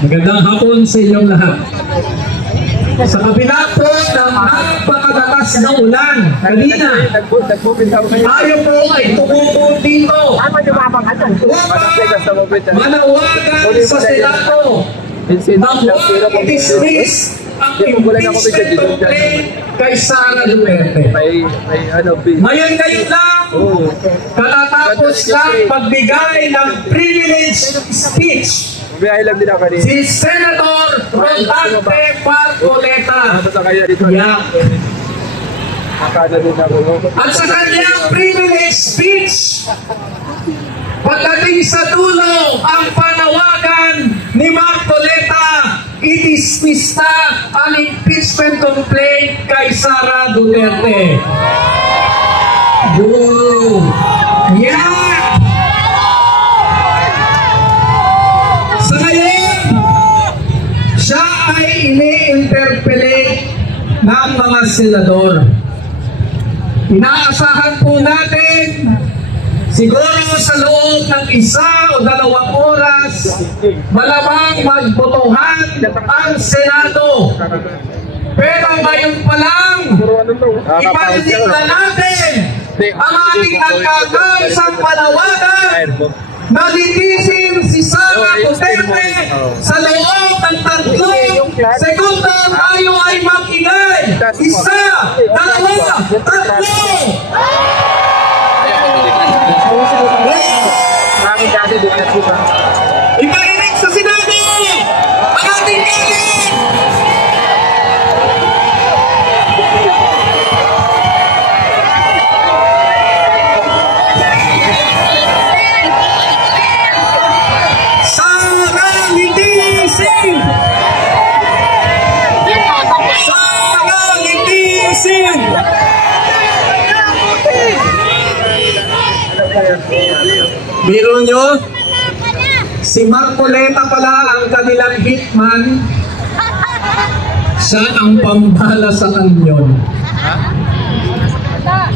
Magandang hapon sa inyong lahat. Sa kabila po ng napakalakas na ulan kanina, tayo po ay tumupo dito upang manawagan sa Senado na huwag i-dismiss ang impeachment complaint kay Sara Duterte. Ngayon kayo lang, katatapos lang pagbigay ng privileged speech si Senator Rodante Marcoleta. At sa kanyang privilege speech, pagdating sa dulo ang panawagan ni Marcoleta, i-dismiss na ang impeachment complaint kay Sara Duterte. Yan! Sa ngayon, siya ay ini-interpellate ng mga senador. Inaasahan po natin siguro sa loob ng 1 o 2 oras, malamang magbotohan ang Senado. Pero ngayon pa lang, ipaninig na natin ang ating nagkakaisang panawagan na litisin si Sara Duterte sa loob ng 3 segundo. Tayo ay mag-ingay. 1, 2, 3! Iparinig sa Senado ang ating galing! Sara litising! Sara litising! Biro nyo, si Marcoleta pala ang kanilang hitman. Siya ang pambala sa kanyon.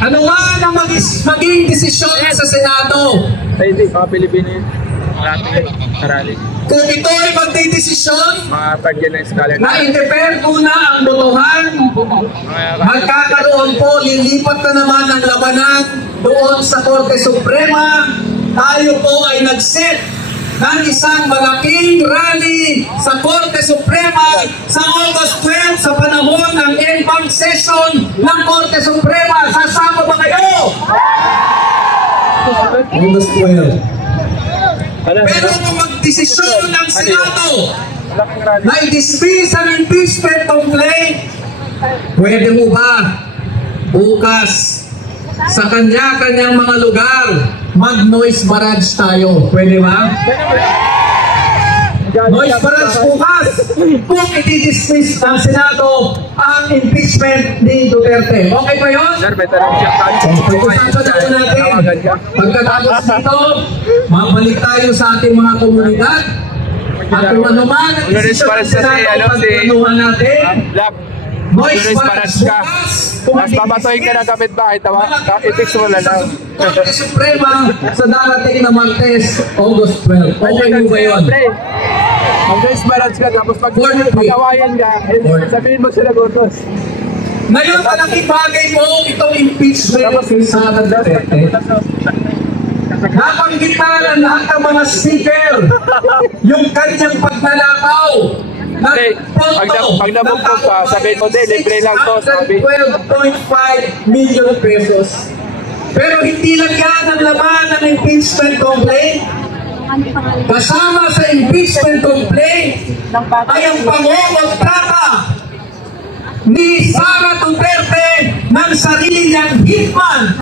Ano man ang maging desisyon sa Senado? Hindi, mga Pilipino yun. Kung ito ay magdidesisyon na i-prepare muna ang botohan, magkakaroon po, lilipat na naman ang labanan doon sa Korte Suprema. Tayo po ay nag-set ng isang malaking rally sa Korte Suprema sa August 12 sa panahon ng en-bank session ng Korte Suprema. Sasama ba kayo? August 12. Pero kung magdesisyon ng Senado na i-dismiss ang impeachment complaint, pwede mo ba bukas sa kanya-kanyang mga lugar mag-noise barrage tayo? Pwede ba? Noise barrage bukas kung i-dismiss ng Senado ang impeachment ni Duterte. Okay ba yun? Pagkasasabi natin, pagkatapos nito, mabalik tayo sa ating mga komunidad at kung ano man, desisyon ng Senado pagkanuhan natin, noise barrage bukas. Mas babatoyin ka ng kapitbahay, i-fix mo na lang. Korte Suprema sa darating na Martes, August 12. Okay mo ba yun? Ang guys balance ka, tapos pag awayan ka, sabihin mo sila gotos. Ngayon, malaking bagay mo itong impeachment kay Sara Duterte. Nabanggit na ng lahat ng mga speaker yung kanyang pagnanakaw. Pag nabugtog ka, sabihin mo din, libre lang to. 12.5 million pesos. Pero hindi lang yan ang laman ng impeachment complaint. Kasama sa impeachment complaint ay ang pangungultrata ni Sara Duterte ng sarili niyang hitman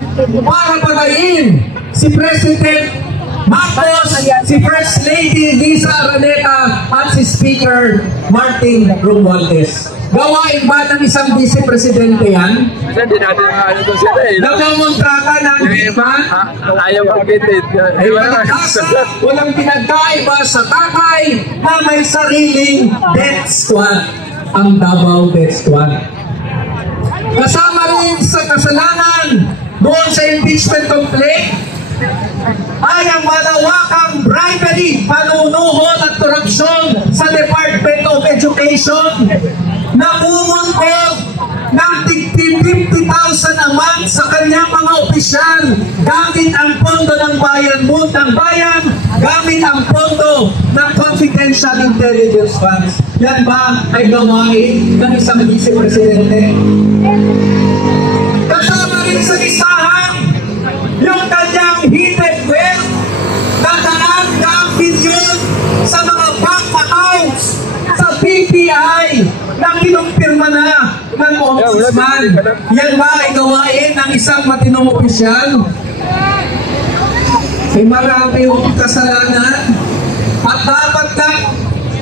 para patayin si President Marcos, si First Lady Liza Araneta at si Speaker Martin Romualdez. Gawain ba ng isang vice-presidente yan? Hindi natin ano to sila eh. Nagkamontrata ng hitman? Ayaw mag-edit. Walang pinagkaiba sa tatay na may sariling death squad, ang Davao Death Squad. Kasama rin sa kasalanan doon sa impeachment complaint ay ang malawakang bribery, panunuhon at korupsyon sa Department Education na bumungkog ng 50,000 a month sa kanyang mga opisyal gamit ang pondo ng bayan, gamit ang pondo ng confidential intelligence funds. Yan ba ay gawain ng isang vice-presidente? Kasama rin sa listahan yung kanyang hidden wealth na daan bilyon sa mga bank accounts sa BPI na kinumpirma na ng ombudsman. Yan ba ay gawain ng isang matinong opisyal? May marami yung kasalanan at dapat na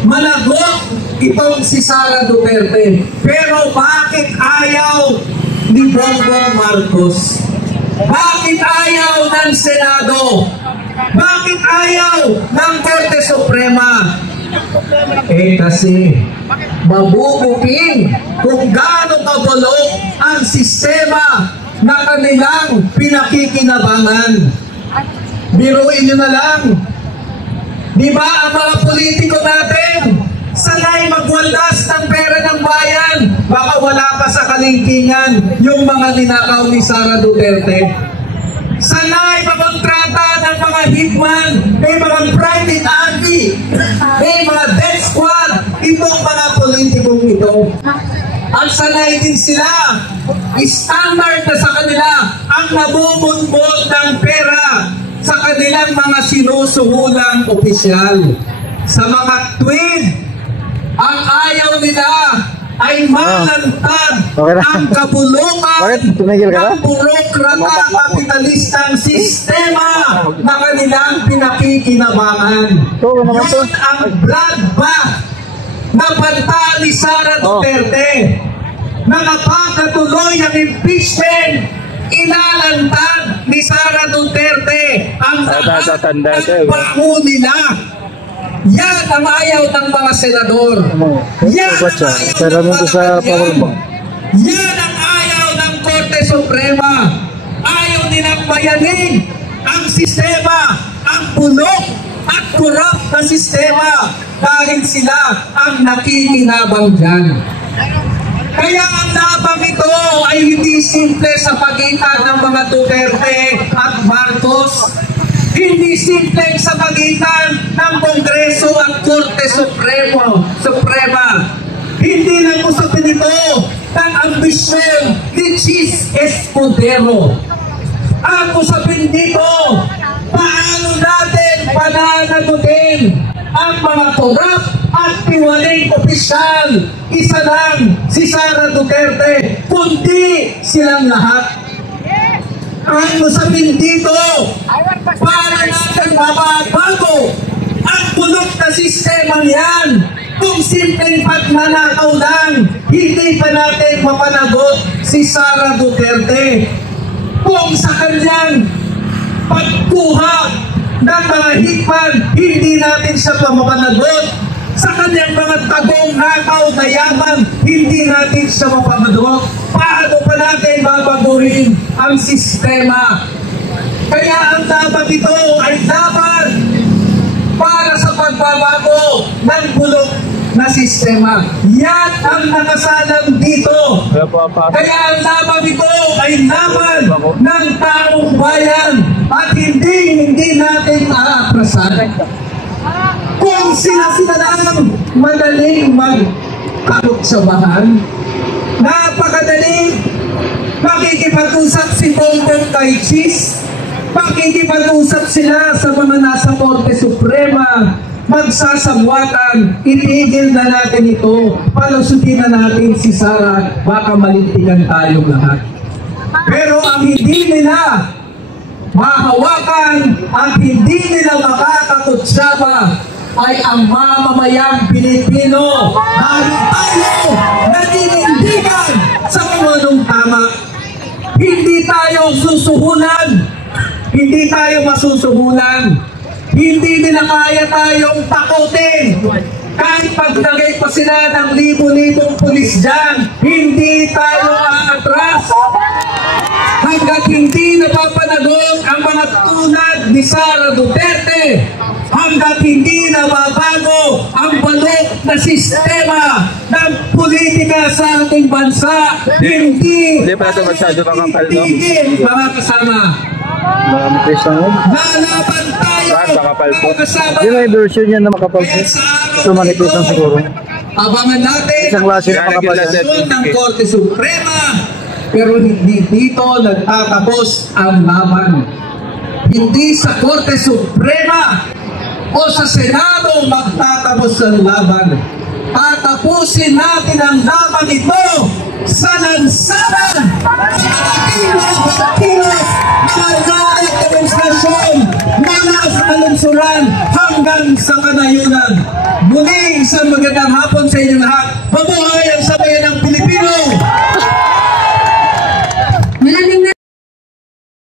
managot itong si Sara Duterte. Pero bakit ayaw ni Bongbong Marcos? Bakit ayaw ng Senado? Bakit ayaw ng Korte Suprema? Kasi mabubuking kung gaano kabulok ang sistema na kanilang pinakikinabangan. Biruin nyo na lang. Di ba ang mga politiko natin sanay magwaldas ng pera ng bayan? Baka wala pa sa kalingkingan yung mga ninakaw ni Sara Duterte. Sanay magontrata ng mga hitman, may mga private army, may mga death squad, itong mga politikong ito. Ang sanay din sila, standard na sa kanila ang nabubunbon ng pera sa kanilang mga sinusuhulang opisyal. Sa mga tweet, ang ayaw nila ay malantad ang kabulukan ng burokrata kapitalistang sistema na kanilang pinakikinabangan. Yun ang bloodbath na banta ni Sara Duterte. Na kapag natuloy ang impeachment, inalantad ni Sara Duterte ang baho nila. Yan ang ayaw ng mga senador. Yan ang ayaw ng mga ganyan. Yan ang ayaw ng Korte Suprema. Ayaw nilang bayanin ang sistema, ang bulok at corrupt na sistema dahil sila ang nakikinabang dyan. Kaya ang labang ito ay hindi simple sa pagitan ng mga Duterte at Marcos. Hindi simple sa pagitan ng Kongreso at Korte Suprema. Hindi lang usapin ito ng ambisyon ni Chis Escudero. Ang usapin dito, paano natin pananagutin ang mga corrupt at piwaling opisyal? Isa lang si Sara Duterte, kundi silang lahat. Ang usapin dito, para natin mababago ang bulok na sistema niyan. Kung simpleng pagnanakaw lang, hindi pa natin mapanagot si Sara Duterte. Kung sa kanyang pagkuha ng mga hitman, hindi natin siya mapanagot. Sa kanyang mga tagong nakaw na yaman, hindi natin siya mapanagot. Paano pa natin babaguhin ang sistema? Kaya ang dapat ito ay dapat para sa pagbabago ng bulok na sistema. Yan ang nakasalang dito. Kaya ang laban ito ay laban ng taong bayan at hindi natin aaprasan. Kung sila lang madaling magkakot sa bahan, napakadaling makikipag-usap si Bongbong kay Chis, makikipag-usap sila sa mga nasa Korte Suprema, magsasabwatan, itigil na natin ito, palusutin na natin si Sara, baka malintigan tayong lahat. Pero ang hindi nila mahawakan at hindi nila makakakutsaba ay ang mamamayang Pilipino. Dahil tayo naninindigan sa kung anong tama. Hindi tayo susuhulan. Hindi tayo masusuhulan. Hindi nila kaya tayong takutin. Kahit paglagay pa sila ng libo-libong pulis dyan, hindi tayo aatras. Hanggat hindi napapanagot ang mga tulad ni Sara Duterte, hanggat hindi nababago ang balok na sistema ng politika sa ating bansa. Hindi pa ito masyado makapal, no? Mga kasama. Marami peso na. Lalaban tayo, mga kasama. Yung may version yan na makapal po. Ito manipis lang siguro. Abangan natin Isang klase na makapal yan. ng Korte Suprema, pero hindi dito nagtatapos ang laban. Hindi sa Korte Suprema o sa Senado magtatapos ang laban. Tatapusin natin ang laban ito sa lansangan, sa kilos, mga demonstrasyon, mga alunsuran hanggang sa kanayunan. Muli isang magandang